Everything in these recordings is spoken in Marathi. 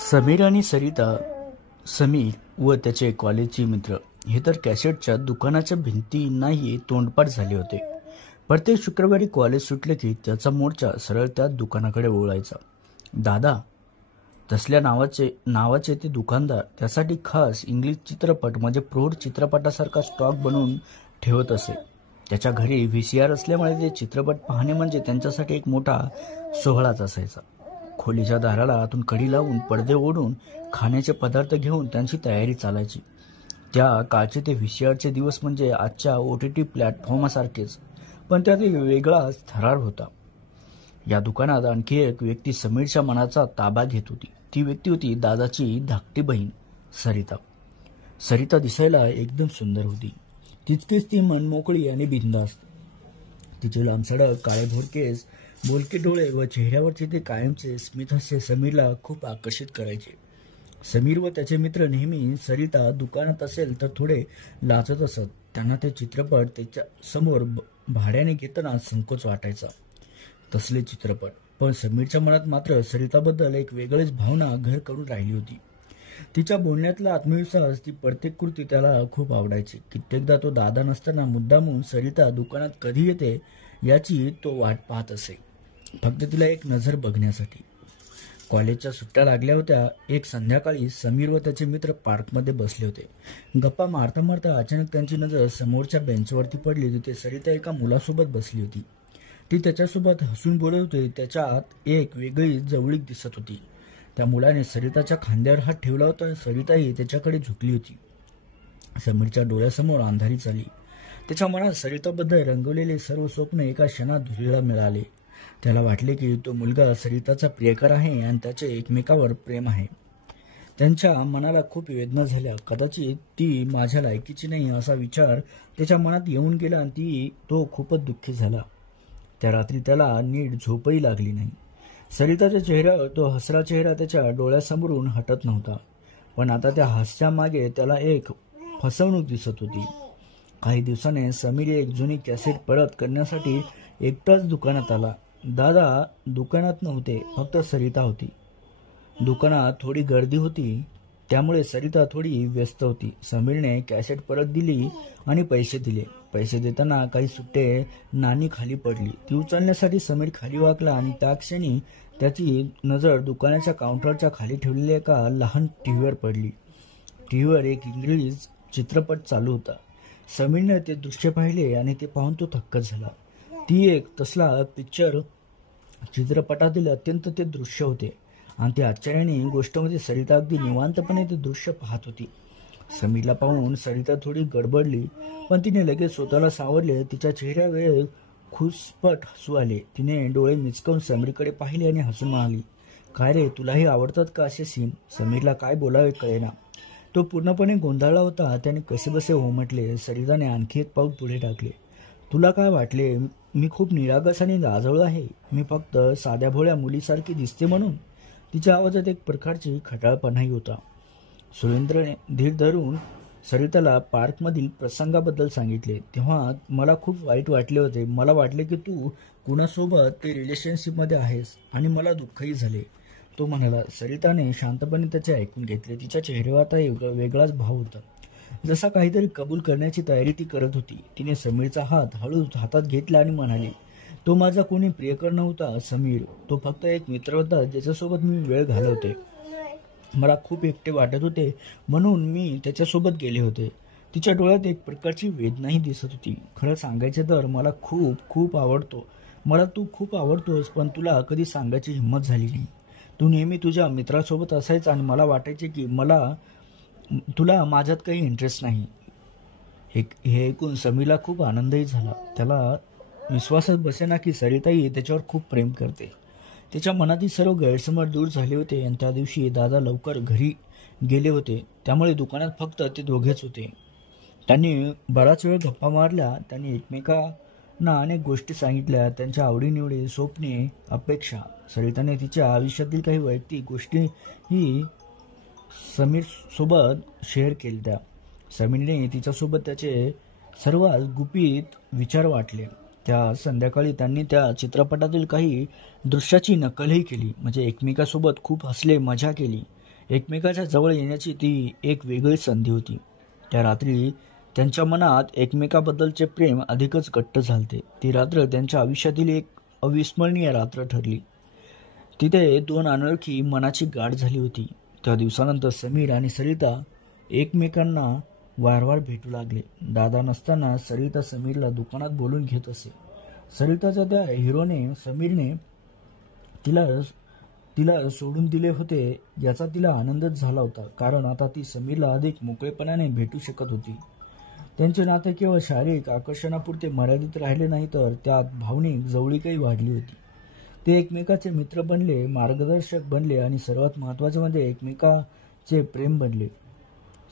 समीर आणि सरिता, समीर व त्याचे कॉलेजचे मित्र हे तर कॅसेटच्या दुकानाच्या भिंतींनाही तोंडपाठ झाले होते. प्रत्येक शुक्रवारी कॉलेज सुटले की त्याचा मोर्चा सरळ त्या दुकानाकडे वळायचा. दादा तसल्या नावाचे ते दुकानदार त्यासाठी खास इंग्लिश चित्रपट म्हणजे प्रौढ चित्रपटासारखा स्टॉक बनवून ठेवत असे. त्याच्या घरी VCR असल्यामुळे ते चित्रपट पाहणे म्हणजे त्यांच्यासाठी एक मोठा सोहळाच असायचा. खोलीच्या दाराला आतून कडी लावून पडदे ओढून खाण्याचे पदार्थ घेऊन त्यांची तयारी चालायची. त्या काळचे ते VCRचे दिवस म्हणजे आजच्या OTT प्लॅटफॉर्मसारखेच, पण त्यात एक वेगळाच थरार होता. या दुकानात आणखी एक व्यक्ती समीरच्या मनाचा ताबा घेत होती. ती व्यक्ती होती दादाची धाकटी बहीण सरिता. सरिता दिसायला एकदम सुंदर होती. तितकीच ती मनमोकळी आणि बिनधास्त. तिचे लांबसडक काळेभोर केस, बोलके डोळे व चेहऱ्यावरचे ते कायमचे स्मितहास्य समीरला खूप आकर्षित करायचे. समीर व त्याचे मित्र नेहमी सरिता दुकानात असेल तर थोडे लाजत असत. त्यांना ते चित्रपट त्याच्या समोर भाड्याने घेताना संकोच वाटायचा. तसले चित्रपट. पण समीरच्या मनात मात्र सरिताबद्दल एक वेगळीच भावना घर करून राहिली होती. तिच्या बोलण्यातला आत्मविश्वास, ती प्रत्येक कृती त्याला खूप आवडायची. कित्येकदा तो दादा नसताना मुद्दामून सरिता दुकानात कधी येते याची तो वाट पाहत असे, फक्त तिला एक नजर बघण्यासाठी. कॉलेजच्या सुट्ट्या लागल्या होत्या. एक संध्याकाळी समीर व त्याचे मित्र पार्कमध्ये बसले होते. गप्पा मारता मारता अचानक त्यांची नजर समोरच्या बेंचवरती पडली. तिथे सरिता एका मुलासोबत बसली होती. ती त्याच्यासोबत हसून बोलत होती. त्याच्यात एक वेगळी जवळीक दिसत होती. त्या मुलाने सरिताच्या खांद्यावर हात ठेवला होता. सरिताही त्याच्याकडे झुकली होती. समीरच्या डोळ्यासमोर अंधारी झाली. त्याच्या मनात सरिताबद्दल रंगवलेले सर्व स्वप्न एका क्षणात धुळीला मिळाले. त्याला वाटले की तो मुलगा सरिताचा प्रियकर आहे आणि त्याचे एकमेकावर प्रेम आहे. त्यांच्या मनाला खूप वेदना झाल्या. कदाचित ती माझ्या लायकीची नाही असा विचार त्याच्या मनात येऊन गेला आणि तो खूपच दुःखी झाला. त्या रात्री त्याला नीट झोपही लागली नाही. सरिताच्या चेहऱ्यावर तो हसरा चेहरा त्याच्या डोळ्यासमोरून हटत नव्हता. पण आता त्या हास्यामागे त्याला एक फसवणूक दिसत होती. काही दिवसाने समीर एक जुनी कॅसेट परत करण्यासाठी एकटाच दुकानात आला. दादा दुकानात नव्हते, फक्त सरिता होती. दुकानात थोडी गर्दी होती, त्यामुळे सरिता थोडी व्यस्त होती. समीरने कॅसेट परत दिली आणि पैसे दिले. पैसे देताना काही सुट्टे नाणी खाली पडली. ती उचलण्यासाठी समीर खाली वाकला आणि त्या क्षणी त्याची नजर दुकानाच्या काउंटरच्या खाली ठेवलेल्या एका लहान टीव्हीवर पडली. टीव्हीवर एक इंग्रजी चित्रपट चालू होता. समीरने ते दृश्य पाहिले आणि ते पाहून तो थक्क झाला. ती एक तसला पिक्चर चित्रपटातील अत्यंत ते दृश्य होते आणि ते आश्चर्याने गोष्ट म्हणजे सरिता अगदी निवांतपणे ते दृश्य पाहत होती. समीरला पाहून सरिता थोडी गडबडली, पण तिने लगेच स्वतःला सावरले. तिच्या चेहऱ्यावर खुसपट हसू आले. तिने डोळे मिचकावून समीरकडे पाहिले आणि हसून म्हणाली, काय रे, तुलाही आवडतात का असे सीन? समीरला काय बोलावे कळेना. तो पूर्णपणे गोंधळला होता. त्याने कसेबसे हो म्हटले. सरिताने आणखी एक पाऊल पुढे टाकले. तुला काय वाटले मी खूप निरागस आणि लाजळू आहे? मी फक्त साध्या भोळ्या मुलीसारखी दिसते म्हणून? तिच्या आवाजात एक प्रकारची खटाळपणाही होता. सुरेंद्रने धीर धरून सरिताला पार्कमधील प्रसंगाबद्दल सांगितले. तेव्हा मला खूप वाईट वाटले होते. मला वाटले की तू कुणासोबत ते रिलेशनशिपमध्ये आहेस आणि मला दुःखही झाले, तो म्हणाला. सरिताने शांतपणे त्याचे ऐकून घेतले. तिच्या चेहऱ्यावर आता वेगळाच भाव होता, जसा काहीतरी कबूल करण्याची तयारी ती करत होती. तिने समीरचा हात हळू हातात घेतला आणि म्हणाली, तो माझा कोणी प्रियकर नव्हता समीर. तो फक्त एक मित्र होता ज्याच्यासोबत मी वेळ घालवते. मला खूप एकटे वाटत होते म्हणून मी त्याच्यासोबत गेले होते. तिच्या डोळ्यात एक प्रकारची वेदनाही दिसत होती. खरं सांगायचे तर मला खूप आवडतो. मला तू खूप आवडतोस, पण तुला कधी सांगायची हिंमत झाली नाही. तू नेहमी तुझ्या मित्रासोबत असायचा आणि मला वाटायचे की तुला माझ्यात काही इंटरेस्ट नाही. हे ऐकून समीरला खूप आनंदही झाला. त्याला विश्वासच बसेना की सरिताही त्याच्यावर खूप प्रेम करते. त्याच्या मनातील सर्व गैरसमज दूर झाले होते आणि त्या दिवशी दादा लवकर घरी गेले होते, त्यामुळे दुकानात फक्त ते दोघेच होते. त्यांनी बराच वेळ गप्पा मारल्या. त्यांनी एकमेकांना अनेक गोष्टी सांगितल्या, त्यांच्या आवडीनिवडी, स्वप्ने, अपेक्षा. सरिताने तिच्या आयुष्यातील काही वैयक्तिक गोष्टीही समीर सोबत शेअर केल्या. समीरने तिच्यासोबत त्याचे सर्वात गुपित विचार वाटले. त्या संध्याकाळी त्यांनी त्या चित्रपटातील काही दृश्याची नकलही केली. म्हणजे एकमेकांसोबत खूप हसले, मजा केली. एकमेकाच्या जवळ येण्याची ती एक वेगळी संधी होती. त्या रात्री त्यांच्या मनात एकमेकाबद्दलचे प्रेम अधिकच घट्ट झालते. ती रात्र त्यांच्या आयुष्यातील एक अविस्मरणीय रात्र ठरली. तिथे दोन अनोळखी मनाची गाठ झाली होती. त्या दिवसानंतर समीर आणि सरिता एकमेकांना वारंवार भेटू लागले. दादा नसताना सरिता समीरला दुकानात बोलून घेत असे. सरिताच्या त्या हिरोने समीरने तिला सोडून दिले होते याचा तिला आनंदच झाला होता, कारण आता ती समीरला अधिक मोकळेपणाने भेटू शकत होती. त्यांचे नाते केवळ शारीरिक आकर्षणापुरते मर्यादित राहिले नाही, तर त्यात भावनिक जवळीकही वाढली होती. ते एकमेकाचे मित्र बनले, मार्गदर्शक बनले आणि सर्वात महत्त्वाचे म्हणजे एकमेकाचे प्रेम बनले.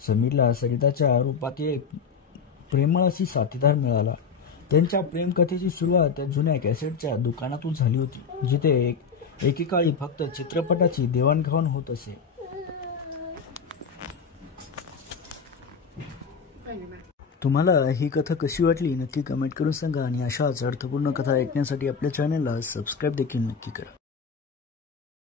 समीरला सरिताच्या रूपात एक प्रेमळ अशी साथीदार मिळाला. त्यांच्या प्रेमकथेची सुरुवात त्या जुन्या कॅसेटच्या दुकानातून झाली होती, जिथे एकेकाळी फक्त चित्रपटाची देवाणघेवाण होत असे. तुम्हाला ही कथा कशी वाटली नक्की कमेंट करून सांगा आणि अशाच अर्थपूर्ण कथा ऐकण्यासाठी आपल्या चॅनलला सबस्क्राईब देखील नक्की करा.